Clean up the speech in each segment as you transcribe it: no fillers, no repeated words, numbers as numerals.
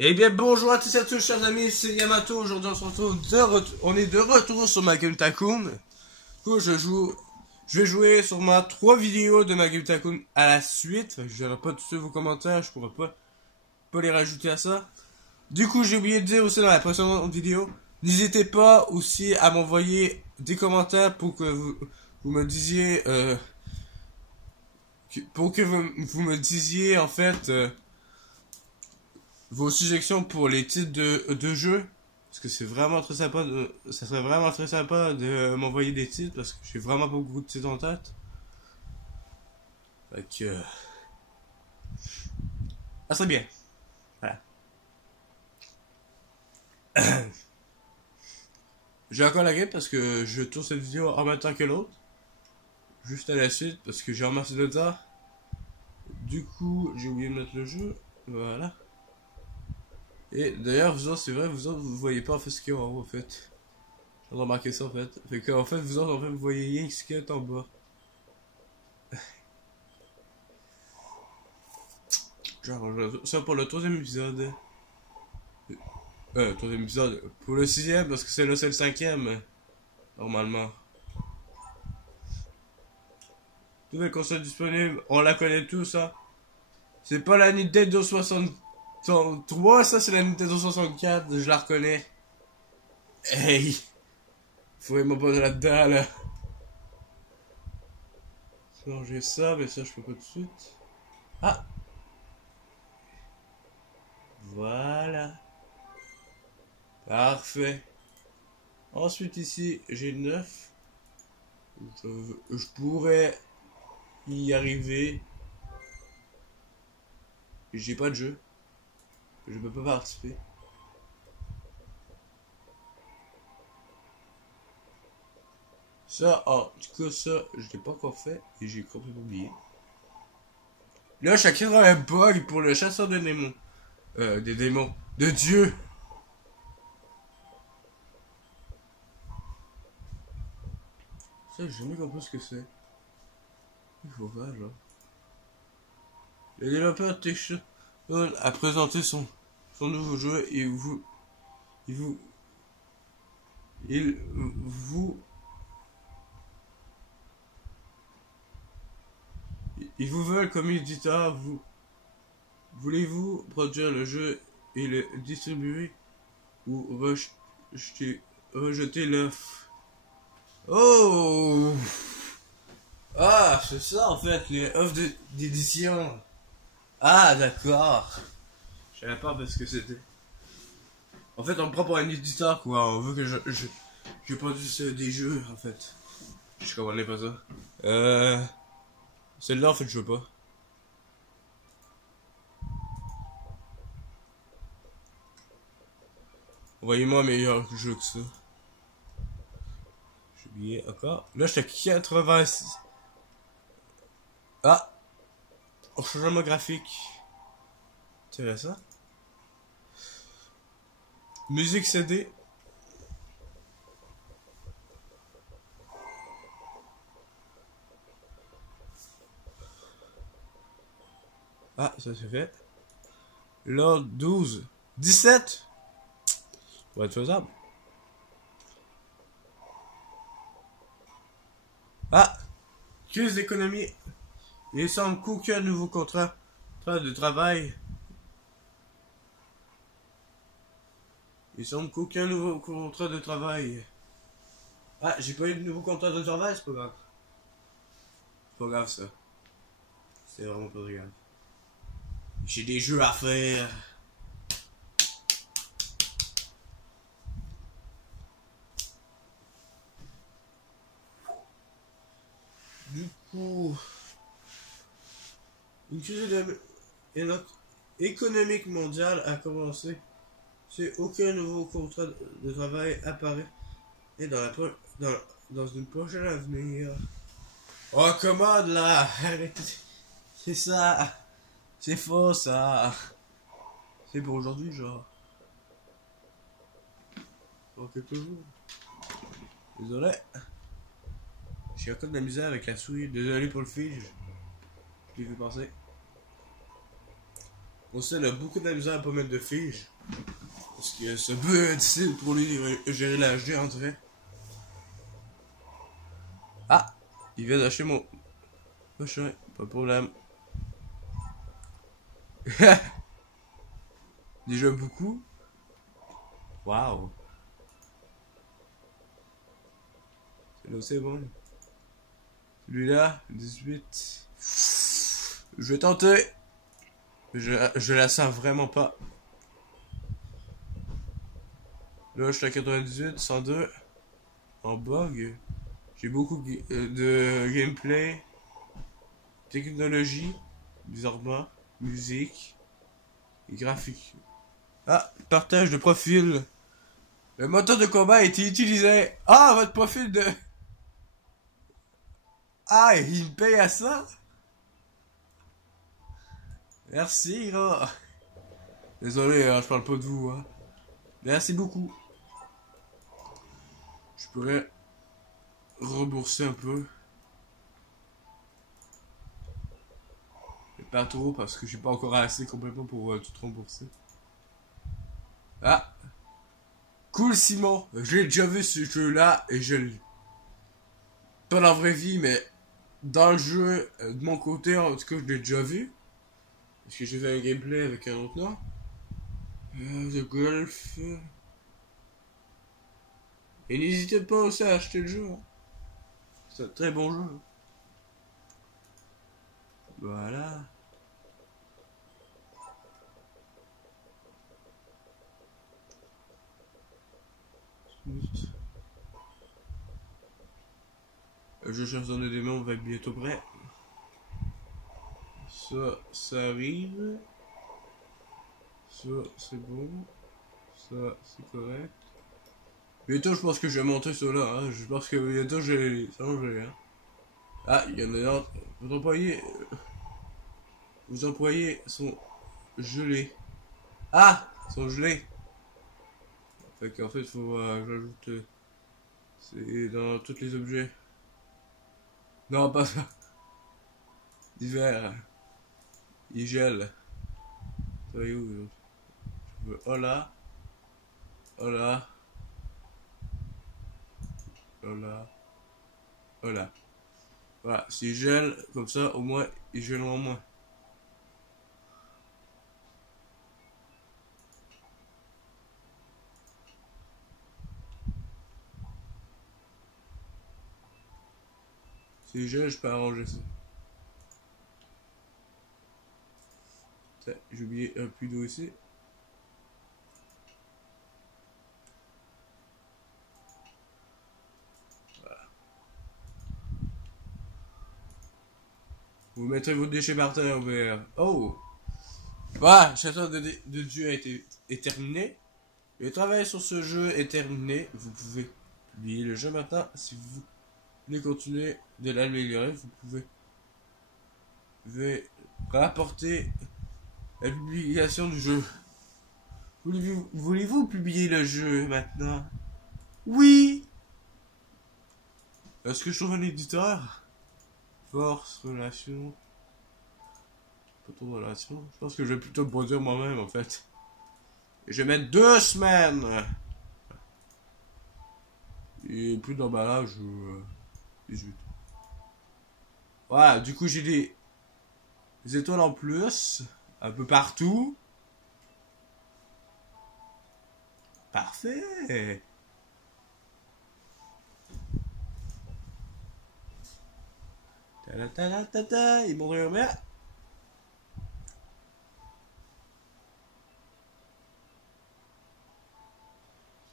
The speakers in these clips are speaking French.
Eh bien bonjour à tous et à tous chers amis, c'est Yamato. Aujourd'hui on se retrouve on est de retour sur ma Game Tycoon. Du coup je vais jouer sur ma 3 vidéos de ma Game Tycoon à la suite. Je verrai pas tous vos commentaires, je pourrais pas les rajouter à ça. Du coup j'ai oublié de dire aussi dans la précédente vidéo, n'hésitez pas aussi à m'envoyer des commentaires pour que vous me disiez pour que vous me disiez en fait vos suggestions pour les titres de jeux. Parce que c'est vraiment très sympa ça serait vraiment très sympa de m'envoyer des titres parce que j'ai vraiment beaucoup de titres en tête. Fait que ça serait bien. Voilà. J'ai encore la game parce que je tourne cette vidéo en même temps que l'autre. Juste à la suite parce que j'ai ramassé de temps. Du coup, j'ai oublié de mettre le jeu. Voilà. Et d'ailleurs, vous autres, c'est vrai, vous autres, vous voyez pas en fait ce qu'il y a en haut en fait. J'ai remarqué ça en fait. Fait qu'en fait, vous autres, en fait, vous voyez rien que ce qu'il y a en bas. Genre, ça pour le troisième épisode. Troisième épisode. Pour le sixième, parce que c'est là, c'est le cinquième. Normalement. Nouvelle console disponible, on la connaît tous, hein. C'est pas la Nintendo 63, ça c'est la Nintendo 64, je la reconnais. Hey! Faut être pas là-dedans, là. Sinon j'ai ça, mais ça je peux pas tout de suite. Ah! Voilà. Parfait. Ensuite ici, j'ai 9. Je pourrais y arriver. J'ai pas de jeu. Je peux pas participer. Ça, en tout cas, ça, je l'ai pas encore fait et j'ai complètement oublié. Là, chacun a un bug pour le chasseur de démons. Des démons. De Dieu! Ça, j'ai jamais compris ce que c'est. Il faut voir, là. Le développeur Take-Two a présenté son nouveau jeu et ils vous veulent comme éditeur. Voulez-vous produire le jeu et le distribuer ou rejeter l'offre? Oh! Ah, c'est ça en fait, les offres d'édition. Ah, d'accord. Je savais pas parce que c'était. En fait, on me prend pour un éditeur, quoi. On veut que je produise des jeux, en fait. Je comprenais pas ça. Celle-là, en fait, je veux pas. Envoyez-moi un meilleur jeu que ça. J'ai oublié encore. Là, je suis à 86. Ah! Changement graphique. Intéressant. Musique CD. Ah, ça c'est fait. Là, 12. 17. Ça va être faisable. Ah! Crise d'économie. Il semble qu'aucun nouveau contrat de travail. Il semble qu'aucun nouveau contrat de travail. Ah, j'ai pas eu de nouveau contrat de travail, c'est pas grave. C'est pas grave ça. C'est vraiment pas grave. J'ai des jeux à faire. Du coup, une crise économique mondiale a commencé. Si aucun nouveau contrat de travail apparaît et dans une prochaine avenir. Oh, commande là! Arrêtez! C'est ça! C'est faux ça! C'est pour aujourd'hui, genre. Dans quelques jours. Désolé. J'ai encore de la misère avec la souris. Désolé pour le fil. Je l'ai vu passer. On sait, il a beaucoup de misère à pas mettre de fiches. Parce que c'est un peu difficile pour lui de gérer la HD en vrai. Ah! Il vient d'acheter mon machin, pas de problème. Déjà beaucoup? Waouh! Celui-là c'est bon. Celui-là, 18. Je vais tenter. Je la sens vraiment pas. Là, je suis à 98, 102. En bug. J'ai beaucoup de gameplay. Technologie. Bizarrement. Musique. Et graphique. Ah, partage de profil. Le moteur de combat a été utilisé. Ah, votre profil de... Ah, il me paye à ça? Merci, là. Désolé, hein, je parle pas de vous, hein. Merci beaucoup. Je pourrais rembourser un peu. Mais pas trop, parce que j'ai pas encore assez complètement pour tout rembourser. Ah! Cool, Simon. Je l'ai déjà vu ce jeu-là, et je l'ai... Pas dans la vraie vie, mais dans le jeu, de mon côté, en tout cas, je l'ai déjà vu. Parce que j'ai fait un gameplay avec un autre nom. De golf. Et n'hésitez pas aussi à acheter le jeu. Hein. C'est un très bon jeu. Hein. Voilà. Le jeu chanson de démons va être bientôt prêt. Ça arrive. Ça, c'est bon. Ça, c'est correct. Bientôt, je pense que je vais monter cela. Hein. Je pense que bientôt, j'ai changé. Hein. Ah, il y en a un autre. Vos employés sont gelés. Ah, sont gelés. Fait qu'en fait, faut j'ajoute. C'est dans tous les objets. Non, pas ça. L'hiver. Il gèle. Ça est où? Je veux. Oh là. Oh là. Oh là. Oh là. Voilà, s'il gèle, comme ça, au moins, il gèle en moins. S'il gèle, je peux arranger ça. J'ai oublié un puits d'eau ici. Voilà. Vous mettrez vos déchets par terre, ouvert. Oh! Voilà, le château de Dieu est terminé. Le travail sur ce jeu est terminé. Vous pouvez publier le jeu maintenant. Si vous voulez continuer de l'améliorer, vous pouvez rapporter la publication du jeu. Voulez-vous publier le jeu maintenant? Oui! Est-ce que je trouve un éditeur? Force, relation. Pas trop de relation. Je pense que je vais plutôt me produire moi-même en fait. Et je vais mettre 2 semaines! Et plus d'emballage ou 18. Voilà, du coup j'ai des étoiles en plus. Un peu partout. Parfait! Ta-da-ta-da-ta-ta, ils m'ont remis.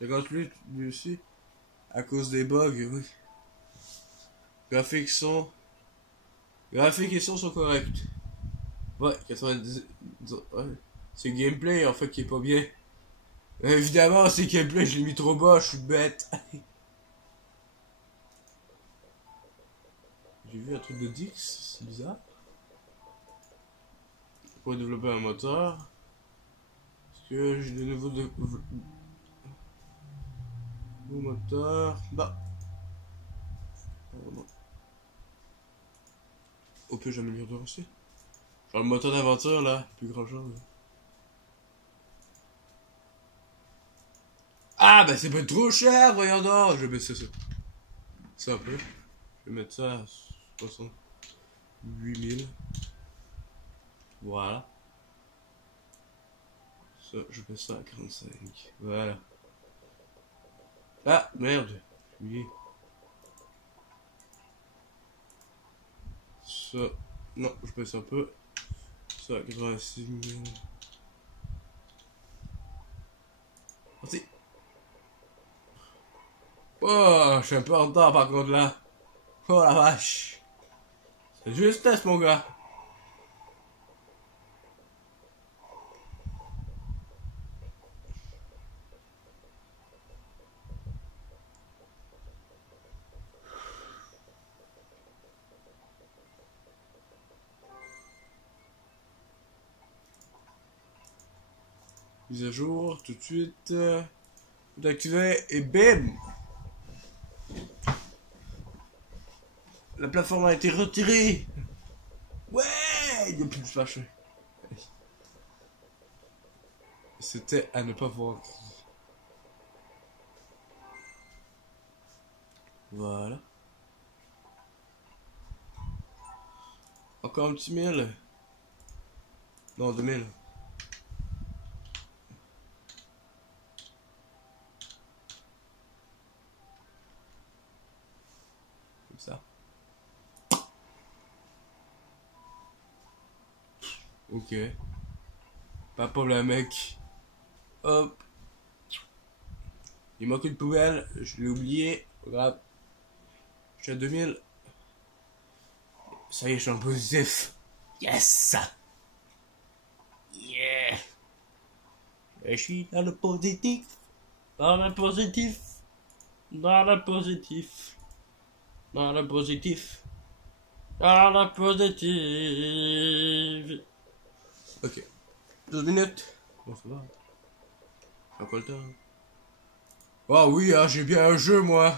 58 lui aussi. À cause des bugs, oui. Graphiques et son sont corrects. Ouais, 90. Ouais. C'est le gameplay en fait qui est pas bien. Évidemment, c'est gameplay, je l'ai mis trop bas, je suis bête. J'ai vu un truc de Dix, c'est bizarre. Pour développer un moteur. Est-ce que j'ai de nouveaux moteur. Bah. Au pire, j'améliore aussi. Genre le moteur d'aventure là, plus grand chose. Ah, ben c'est pas trop cher, voyons donc. Je vais baisser ça. Ça un peu. Je vais mettre ça à 68 000. Voilà. Ça, je fais ça à 45. Voilà. Ah, merde. Oui. Ça. Non, je baisse un peu. Ça à 86 000. Merci. Oh, je suis un peu en retard par contre là. Oh la vache. C'est justesse mon gars. Mise à jour, tout de suite. D'activer et bim! La plateforme a été retirée! Ouais! Il n'y a plus de flash. C'était à ne pas voir. Voilà. Encore un petit 1000. Non, 2000. Comme ça. Ok. Pas de problème, mec. Hop. Il manque une poubelle. Je l'ai oublié. Regarde. Je suis à 2000. Ça y est, je suis en positif. Yes! Yeah! Je suis dans le positif. Dans le positif. Dans le positif. Dans le positif. Dans le positif. Ok. 12 minutes. Bon, ça va. J'ai encore le temps. Oh oui, hein, j'ai bien un jeu, moi.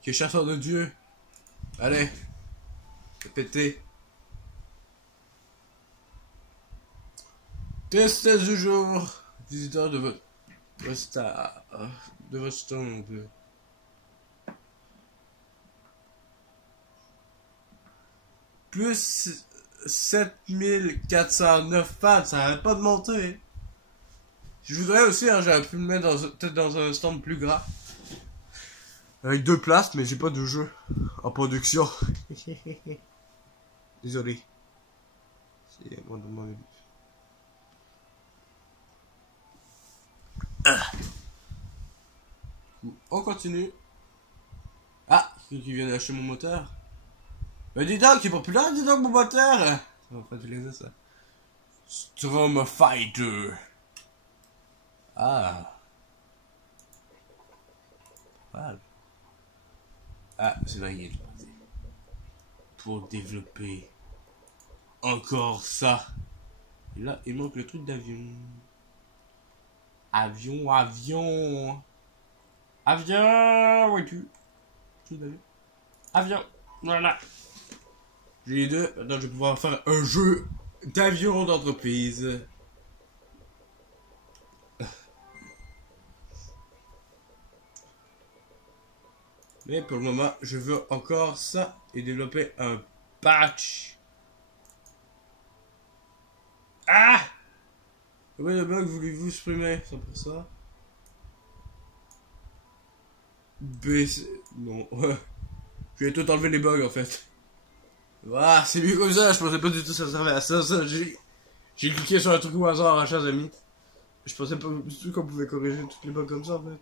Qui est chasseur de Dieu. Allez. Pété. Test du jour. Visiteur de votre star. De votre stand. Plus 7409 fans, ça arrête pas de monter. Je voudrais aussi, hein, j'aurais pu me mettre peut-être dans un stand plus grand. Avec 2 places, mais j'ai pas de jeu en production. Désolé. C'est moi de mon début. On continue. Ah, c'est qui vient d'acheter mon moteur. Mais dis donc, il est populaire, dis donc, mon moteur. Ça va pas utiliser ça. Strom Fighter. Ah. Voilà. Ah, c'est là qu'il est demandé. Pour développer encore ça. Et là, il manque le truc d'avion. Avion, avion. Avion, vois-tu? Avion, voilà. J'ai les deux. Maintenant, je vais pouvoir faire un jeu d'avion d'entreprise. Mais pour le moment, je veux encore ça et développer un patch. Ah! Combien de bugs voulez-vous supprimer? C'est pour ça. Non. Je vais tout enlever les bugs en fait. Ah, c'est mieux comme ça. Je pensais pas du tout que ça servait à ça. J'ai cliqué sur un truc au hasard, chers amis. Je pensais pas du tout qu'on pouvait corriger toutes les bugs comme ça en fait.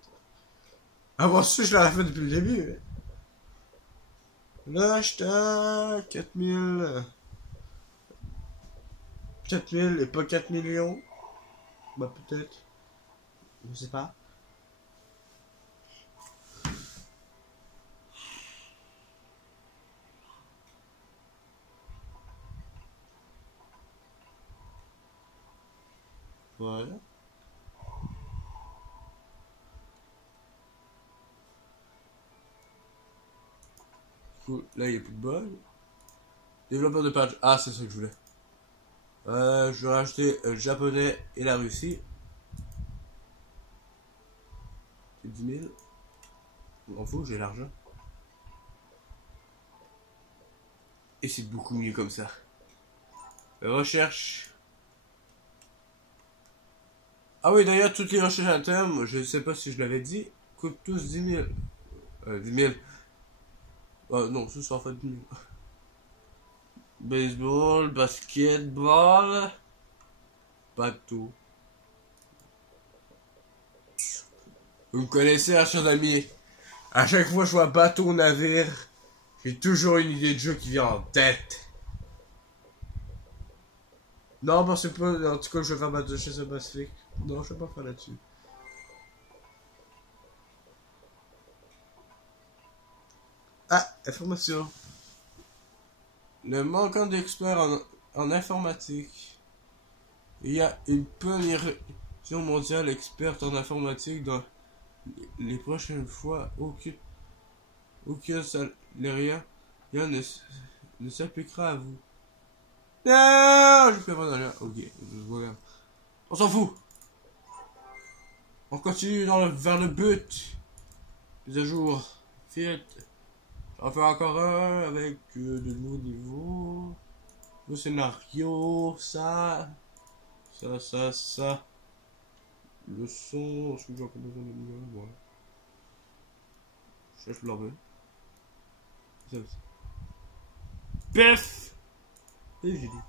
Avoir su, je l'aurais fait depuis le début. Là, j'étais à 4000. 4000 et pas 4 millions. Bah, peut-être. Je sais pas. Voilà. Cool. Là, il n'y a plus de bugs. Développeur de patch. Ah, c'est ça que je voulais. Je vais rajouter le japonais et la Russie. C'est 10 000. On m'en fout, j'ai l'argent. Et c'est beaucoup mieux comme ça. Recherche. Ah oui, d'ailleurs, toutes les recherches à terme, je ne sais pas si je l'avais dit, coûtent tous 10 000. 10 000. Non, ça en fait 10 000. Baseball, basketball, bateau. Vous me connaissez, hein, chers amis. À chaque fois que je vois bateau, navire, j'ai toujours une idée de jeu qui vient en tête. Non, bon, c'est pas. En tout cas, je vais faire bateau chez ce Pacifique. Non, je vais pas faire là-dessus. Ah, information. Le manquant d'experts en informatique. Il y a une pénurie mondiale experte en informatique dans les prochaines fois. Aucun salariat ne s'appliquera à vous. Non, je peux pas d'aller. Ok, voilà. On s'en fout. On continue vers le but. Mise à jour. Fiat. J'en fais encore un avec de nouveaux niveaux. Le scénario. Ça. Le son. Est-ce que j'ai encore besoin de nouveau? Ouais. Je cherche l'armée. Ça. Pef! Et j'ai dit.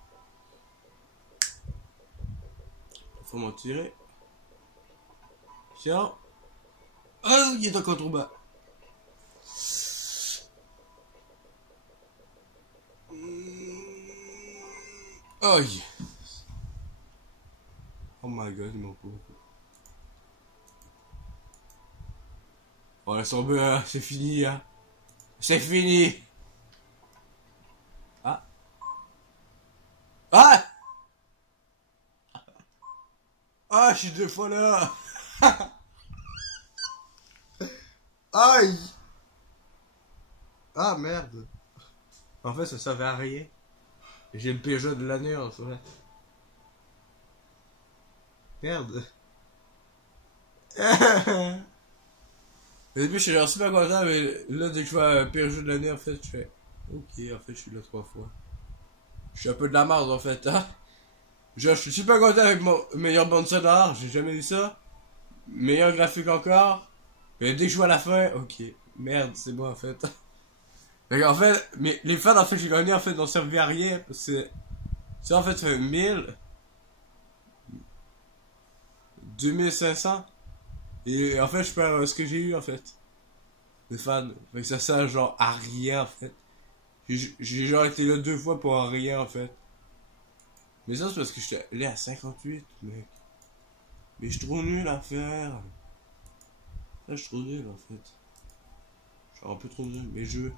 Faut m'en tirer. Tiens. Oh, il est encore trop bas. Aïe. Oh my god, il m'en faut. Oh, laisse tomber, hein. C'est fini, hein. C'est fini. Ah. Ah! Ah, je suis 2 fois là. Aïe. Ah, merde. En fait, ça servait à rien. J'ai le Peugeot de l'année, en fait. Merde. Au début, je suis genre super content, mais là, dès que je vois un Peugeot de l'année, en fait, je fais... Ok, en fait, je suis là 3 fois. Je suis un peu de la merde, en fait, hein. Genre, je suis super content avec mon meilleur bande sonore, j'ai jamais vu ça. Meilleur graphique encore. Et dès que je vois la fin, ok. Merde, c'est moi, en fait. Donc, en fait, mais les fans, en fait, j'ai gagné, en fait, n'ont servi à rien. C'est... Ça, en fait, ça fait 2500. Et en fait, je perds ce que j'ai eu, en fait. Les fans. Fait que ça sert genre à rien, en fait. J'ai genre été là 2 fois pour rien, en fait. Mais ça, c'est parce que j'étais allé à 58, mec. Mais je suis trop nul à faire. Ça, je suis trop nul, en fait. Je suis un peu trop nul. Mes jeux.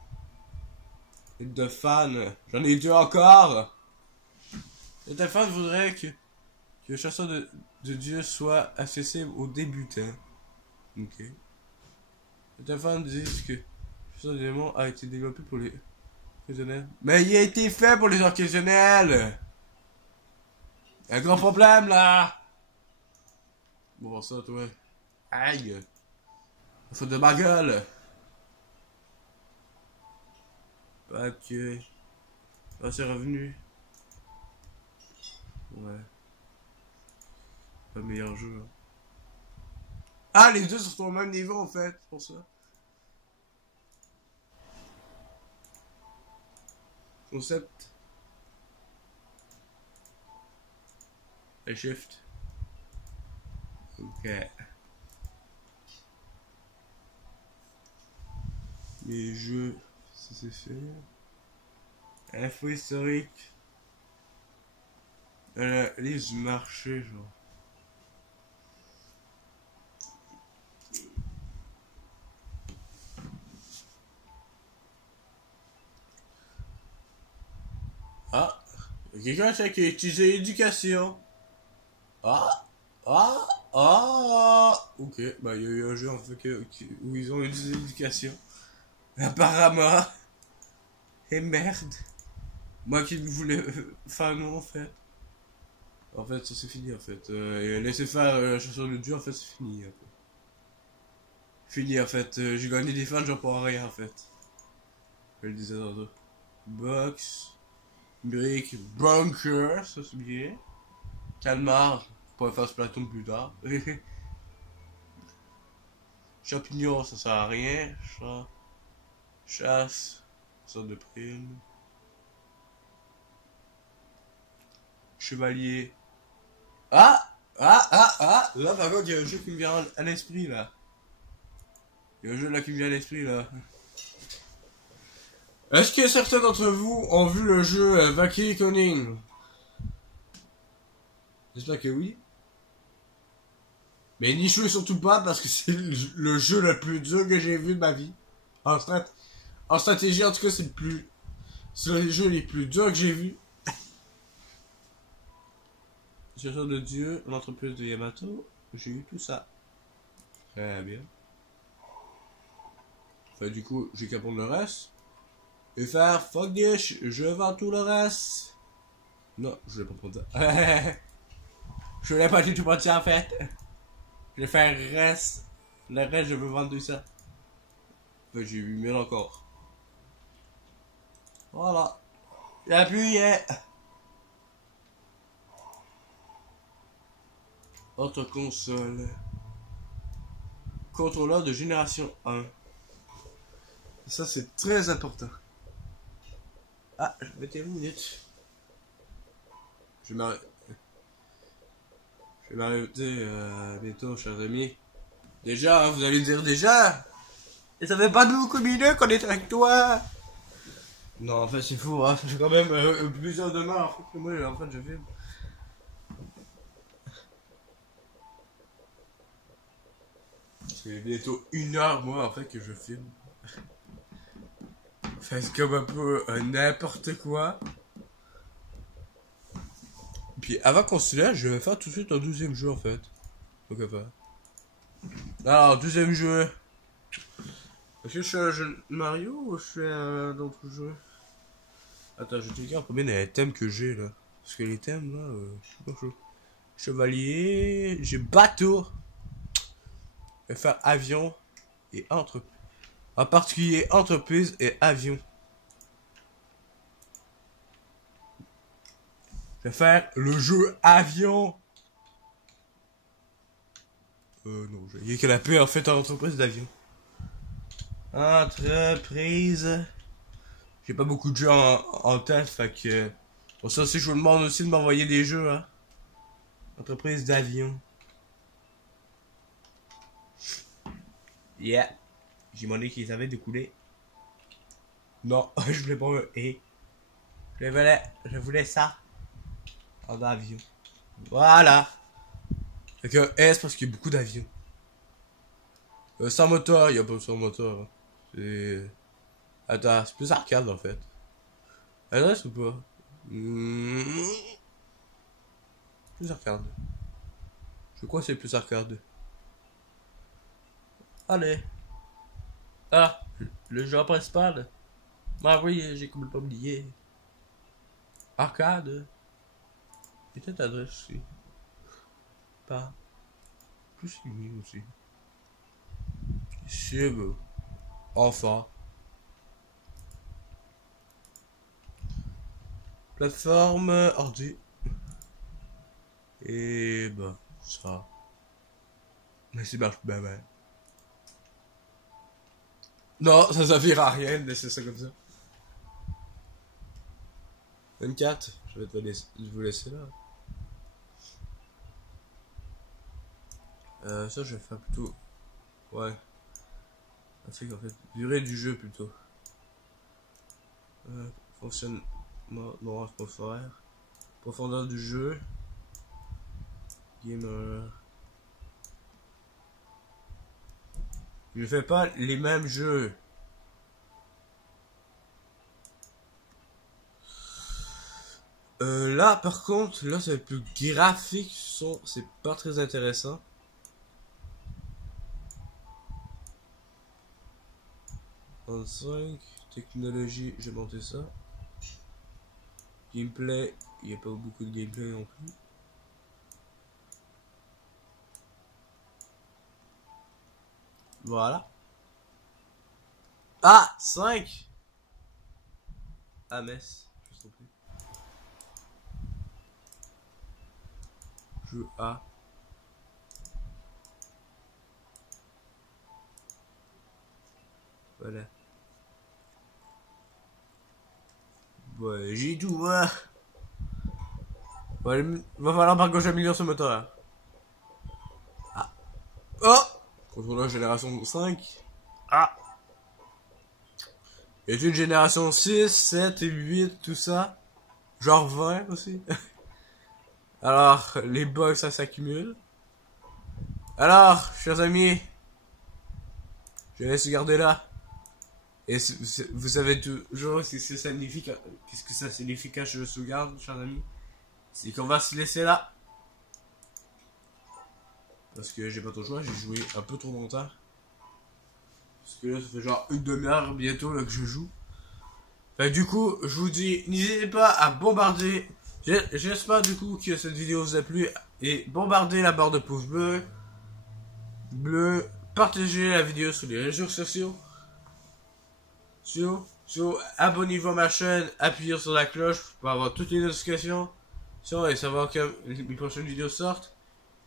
De fans. J'en ai 2 encore. Et tes fans voudraient que le chasseur de Dieu soit accessible aux débutants. Ok. Tes fans disent que le chasseur de démons a été développé pour les occasionnels. Mais il a été fait pour les occasionnels. Un grand problème là. Bon ça toi. Aïe. Faut de ma gueule. Ok. Ah c'est revenu. Ouais. Pas le meilleur jeu. Hein. Ah les deux sont au même niveau en fait, pour ça. Concept. Et shift. Ok. Les jeux, ça c'est fait. Info historique. La liste du marché, genre. Ah, quelqu'un qui a utilisé l'éducation. Ah, ok, bah il y a eu un jeu en fait où ils ont utilisé l'éducation. Apparemment. Et merde. Moi qui voulais faire non en fait. En fait, ça c'est fini en fait. Laissez faire la chanson de Dieu, en fait c'est fini. Fini en fait. J'ai gagné des fans, j'en prends rien en fait. Je le disais tantôt. Box. Brick. Bunker. Ça c'est bien. Calmar. Pour faire ce plateau plus tard. Champignons, ça sert à rien. Chasse. Sorte de prime. Chevalier. Ah! Là par contre il y a un jeu qui me vient à l'esprit là. Il y a un jeu là qui me vient à l'esprit là. Est-ce que certains d'entre vous ont vu le jeu Valkyrie Coning? J'espère que oui. Mais n'y jouez surtout pas parce que c'est le jeu le plus dur que j'ai vu de ma vie. En stratégie en tout cas c'est le jeu les plus durs que j'ai vu. Chercheur de Dieu, l'entreprise de Yamato, j'ai eu tout ça. Très bien. Enfin, du coup, j'ai qu'à prendre le reste. Et faire fuck this, je vends tout le reste. Non, je vais pas prendre ça. Je voulais pas du tout prendre ça en fait. Je vais faire le reste. Le reste, je veux vendre tout ça. Enfin, j'ai 8000 encore. Voilà. J'ai appuyé. Autre console. Contrôleur de génération 1. Ça, c'est très important. Ah, je vais mettre une minute. Je vais m'arrêter bientôt, chers amis. Déjà, hein, vous allez dire déjà. Et ça fait pas beaucoup de minutes qu'on est avec toi. Non, en fait, c'est fou. Hein. J'ai quand même plusieurs demandes. En fait, moi, en fait, je filme. C'est bientôt 1 heure, moi, en fait, que je filme. Enfin, c'est comme un peu n'importe quoi. Puis avant qu'on se lève, je vais faire tout de suite un 12e jeu, en fait. Pourquoi pas. Alors, 12e jeu. Est-ce que je fais un jeu de Mario ou je fais un autre jeu? Attends, je vais te dire combien des thèmes que j'ai, là. Parce que les thèmes, là, c'est pas chaud. Chevalier, j'ai bateau. Je vais faire avion et entreprise. En particulier, entreprise et avion. Je vais faire le jeu avion. Non, il y a que la paix en fait en entreprise d'avion. Entreprise. J'ai pas beaucoup de jeux en tête, fait que. Pour ça aussi, je vous demande aussi de m'envoyer des jeux, hein. Entreprise d'avion. Yeah. J'ai demandé qu'ils avaient découlé. Non, je voulais pas un et. Je voulais ça. En avion. Voilà. Fait que S parce qu'il y a beaucoup d'avions. Sans moteur, il y a pas sans moteur. Hein. C'est. Attends, c'est plus arcade en fait. Adresse ou pas? Plus arcade. Je crois que c'est plus arcade. Allez. Ah, le jeu principal. Ah oui, j'ai complètement oublié. Arcade. Peut-être adresse aussi. Pas. Plus limite aussi. Sub. Enfin. Plateforme ordi. Et bah, ça. Mais c'est marche bien, ben. Non, ça servira à rien de laisser ça comme ça. 24, je vais vous laisser là. Ça, je vais faire plutôt. Ouais. Un truc en fait. Durée du jeu plutôt. Fonctionnement. Non, c'est pas faire. Profondeur du jeu. Gamer. Je fais pas les mêmes jeux. Là, par contre, là, c'est plus graphique. C'est pas très intéressant. En 5, technologie, j'ai monté ça. Gameplay, il n'y a pas beaucoup de gameplay non plus. Voilà. Ah, 5. Ah, Metz. Je me suis trompé. Jeu A. Voilà. Ouais, j'ai tout, moi. Ouais, va falloir par contre que j'améliore ce moteur là. Ah. Oh! Contrôleur génération 5. Ah! Et une génération 6, 7 et 8, tout ça. Genre 20 aussi. Alors, les bugs ça s'accumule. Alors, chers amis, je vais se garder là. Et vous savez toujours ce que ça signifie, qu'est-ce que ça signifie quand je sauvegarde, chers amis? C'est qu'on va se laisser là. Parce que j'ai pas trop le choix, j'ai joué un peu trop longtemps. Parce que là, ça fait genre une demi-heure bientôt là, que je joue. Fait que du coup, je vous dis, n'hésitez pas à bombarder. J'espère du coup que cette vidéo vous a plu. Et bombardez la barre de pouce bleu. Partagez la vidéo sur les réseaux sociaux. Abonnez-vous à ma chaîne, appuyez sur la cloche pour avoir toutes les notifications et savoir quand les prochaines vidéos sortent.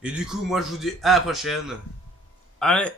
Et du coup, moi je vous dis à la prochaine. Allez!